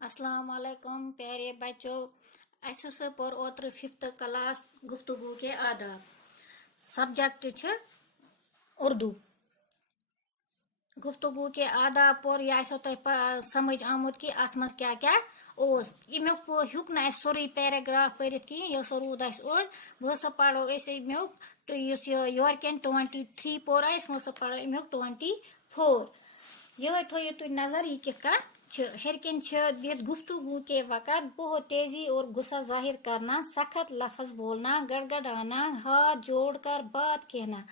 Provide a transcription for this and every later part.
अस्सलाम वालेकुम प्यारे बच्चों। ऐसे पर ओत्र 5th क्लास गुफ्तगू के आदाब। सब्जेक्ट छ उर्दू। गुफ्तगू के आदाब पर यह तुम समझ आमुत कि अत मज क्या क्या यमुक हुक न सोरे पैराग्राफ पढ़ित कहें यह रूद ओर वह पढ़ो यमुक योरकन 23 पोर वह पढ़ो यमुक 24 यह थो तुम नजर यह कित हरकन दित गुफ्तगू के वक़्त बहुत तेजी और गुस्सा जाहिर करना, सख्त लफ्ज बोलना, गड़गड़ाना, हाथ जोड़कर बात कहना,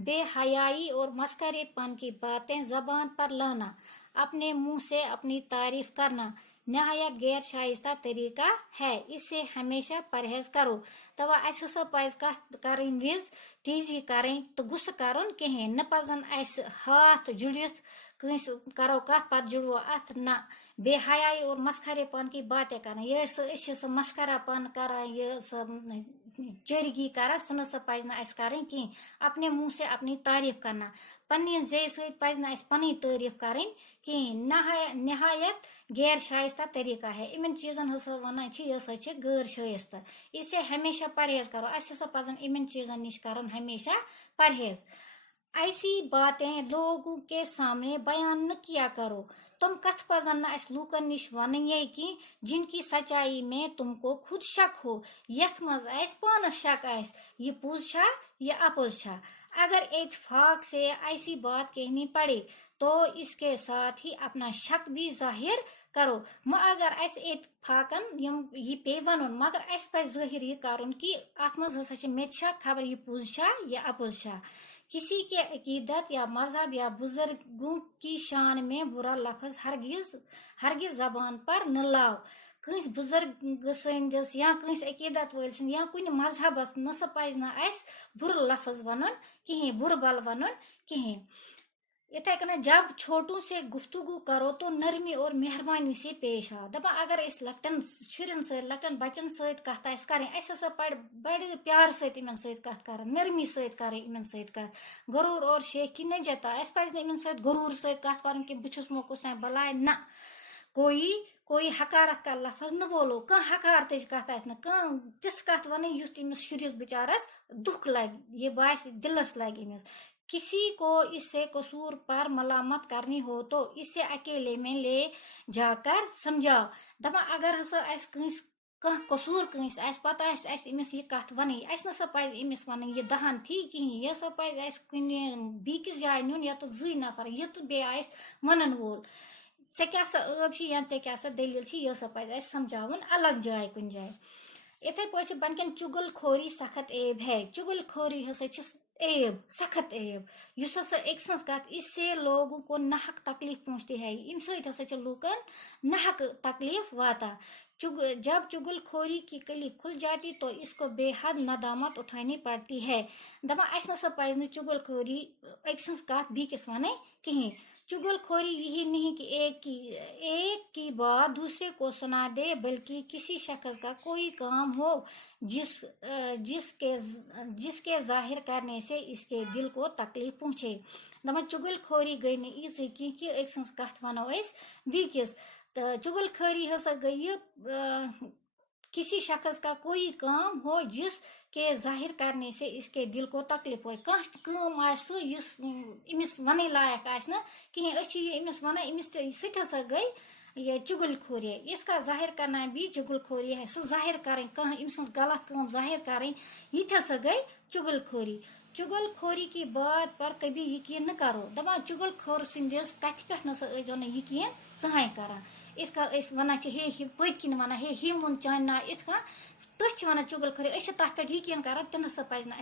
बेहयाई और मस्करेपन की बातें जबान पर लाना, अपने मुंह से अपनी तारीफ करना नहायत गैर शाइस्ता तरीका है। इससे हमेशा परहेज करो। तो अस पज कत विज तेजी करें तो गुस्सा कर कहें न पजन हाथ जुड़ित कंस करो कत पत जुड़ो अत न बेहयाई और मस्खरेपन की बातें करना यह मस्करापन कर चरगी कर सह पज न कहीं अपने मुंह से अपनी तारीफ करना पन्नी जे सज न पनी तारीफ करें कहीं नहायत गैर शाइस्ता तरीका है। इन चीज़न वन यह गैर शाइस्ता। इससे हमेशा परहेज करो। अस पजन इन चीज़न निश कर हमेशा परहेज। ऐसी बातें लोगों के सामने बयान न किया करो। तुम कथ पजन लूकन निश वन ये कि जिनकी सच्चाई में तुमको खुद शक हो, यथ मज पानस शक ये पुज या अपुज। अगर इत्तेफाक से ऐसी बात कहनी पड़े तो इसके साथ ही अपना शक भी जाहिर करो। अगर इत्तेफाकन ये पे वन मगर अस पे जाहिर ये कर कि अत मज मे शक खबर ये पुज या अपुज। किसी के अकीदत या मजहब या बुजुर्गों की शान में बुरा लफ्ज हरगिज जबान पर न लाओ। कंस बुजुर्ग सस या कंस अकीदत वल या कुन मजहबस न पज न बुर लफ्ज वन कहें, बुर बल वन कहें। इथे कन जब छोटों से गुफ्तगू करो तो नरमी और मेहरबानी से पेश आओ। दपा अगर लकटन शुरन लकटन बचन सत करें बड़े प्यार सत कत कर, नरमी सत कर इन कत, गरूर और शेखी न जता पज इन गरूर सत कत कर कि बुछुस मोकुस ना बलाय न कोई हकारत का लफ्ज न बोलो। कह हकारत कत कह तिस कत वन युथ इमिस शुरिस बिचारस दुख लग, ये बास दिलस लग इमिस। किसी को इससे कसूर पर मलामत करनी हो तो इसे अकेले में ले जाकर समझाओ। दपा अगर कह कसूर कंस पता इमिस ये कत वन पज इमिस वन ये दहन थी कहीं यह पज कुन बीकिस जाय नुन या तो जुई नफर युत बे वनन वोल ऐ क्या अब या ऐ क्या दलील यह पज समझावन अलग जाय कुन जाय। इथे पे बनकन चुगल खोरी सख्त एब है। चुगल खोरी एब सख्त एब युस एक कत इससे लोगों को नाहक तकलीफ पहुंचती है। इन सत लूकन नाहक तकलीफ वाता। जब चुगल खोरी की कली खुल जाती तो इसको बेहद नदामत उठानी पड़ती है। दपा अस पज न चुगल खोरी एक कत बीकिस वन कहीं। चुगल खोरी यही नहीं कि एक की बात दूसरे को सुना दे, बल्कि किसी शख्स का कोई काम हो जिसके जाहिर करने से इसके दिल को तकलीफ पहुंचे। दपा चुगल खोरी गई न ये कि एक कत वनो बीकिस। चुगल खोरी गई किसी शख्स का कोई काम हो जिसके जाहिर करने से इसके दिल को तकलीफ हो। कम इमिस वन लायक कहीं इमिस वन इमिस गई ये चुगल खोरी। इसका जाहिर करना भी चुगल खोरी है। जाहिर करें कह इमिस गलत काम जाहिर करें ये गई चुगल खोरी। चुगल खोरी की बात पर कभी यकीन न करो। दपा चुगल खोर सिंदिस कथ पे न यकीन सहाय कर। इसका वन हे पत किन वन हे वोन चान ना इत तथ वन चुगल खोरी तथ पे यकीन कर तन पज न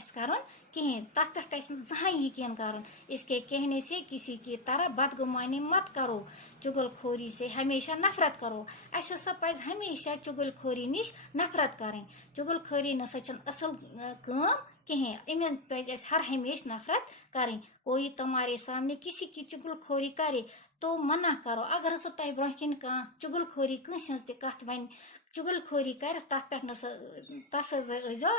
कहें। तथ पे जहां यकीन कर। इसके कहने से किसी की तरह बदगुमानी मत करो। चुगल खोरी से हमेशा नफरत करो। अस पज हमेशा चुगल खोरी निश नफरत करें। चुगल खोरी न असल काम कहें। इन पज हर हमेशा नफरत करें। कोई तुम्हारे सामने किसी की चुगल खोरी करे तो मना करो। अगर तुम ब्रोह कन चुगल खोरी कंस कत वन चुगल खोरी कर तथ पे तस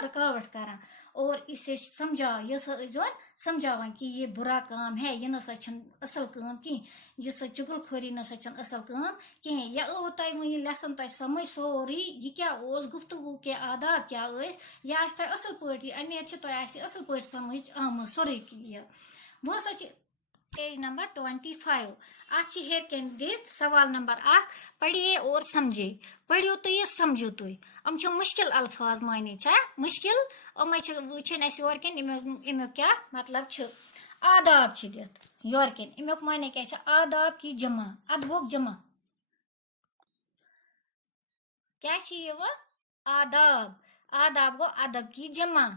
रुकावट करान और इसे समझाओ ये समझावान कि ये बुरा काम है, ये नसा असल काम की, ये चुगल खोरी नसा असल काम कहें। यह ओ तुम वन लेसन तुम समझ सोरी यह क्या गुफ्तगू के आदाब क्या यह असल पे अमेद तुम असल पे समझ आम सोरे वो पेज नंबर 25 अच्छी हेर कैन दित सवाल नंबर 1 पढ़िए और समझे। पढ़ियो तो ये समझो तो हम मुश्किल अल्फाज माने मुश्किल वचन योर कन अमुक क्या मतलब आदाब दित योर कन अमुक माने क्या आदाब की जमा अदबुक जमा क्या आदाब आदाब गो अदब की जमा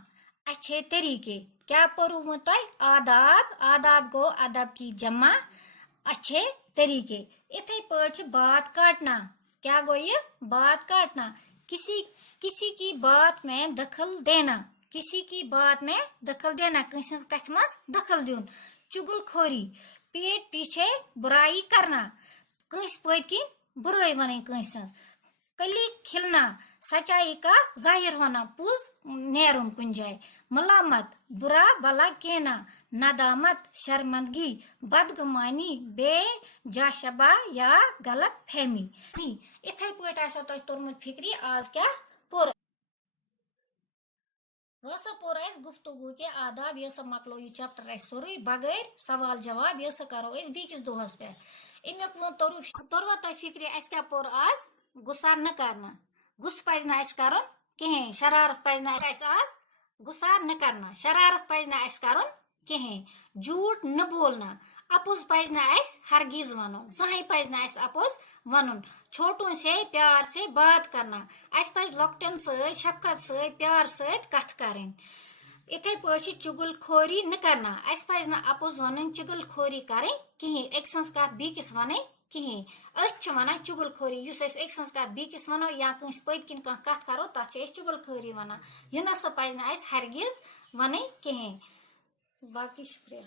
अच्छे तरीके क्या पढ़ू तुम आदाब आदाब गो अदब की जमा अच्छे तरीके। इथे पे बात काटना क्या गो ये बात काटना किसी की बात में दखल देना किसी की बात में दखल देना कस कथ मज दखल दिन। चुगलखोरी पीठ पीछे बुराई करना कस पद बुराई वन कस कली खिलना सच्चाई का जाहिर होना पुज नेरुन कुन जाए। मलामत बुरा भला कहना नदामत शर्मंदगी बदगुमानी बेजाशबा या गलत फहमी। इथे पे तुरमुत फिक्री आज क्या पोर पोर गुफ्तगू के आदाब ये मकलो यह चैप्टर सोरे बगैर सवाल जवाब ये करो बीकिस दोहस पे अमुक तोरवा तुम फिक्री क्या पोर आज गुस्सा न करना गुस्स पज न कर कहें शरारत पज न आज गुस्सा न करना शरारत पज न कर कहें झूठ न बोलना अपुज पज न हरगिज वन जहें पज न अपुज वन छोटों से प्यार से बात करना पज लकटन शफकत से प्यार से कथ करें। इथे पे चुगलखोरी न करना पज न अपुज वन चुगलखोरी करें कहें एक सन्स कथ बीकिस वन कहें वन चुगलखोरी एक सन्स कथ बीकिस वनो या कंस पद किन कथ करो तथ चुगलखोरी वन यह नसा पज न हरगिज वन कहें। बाकी शुक्रिया।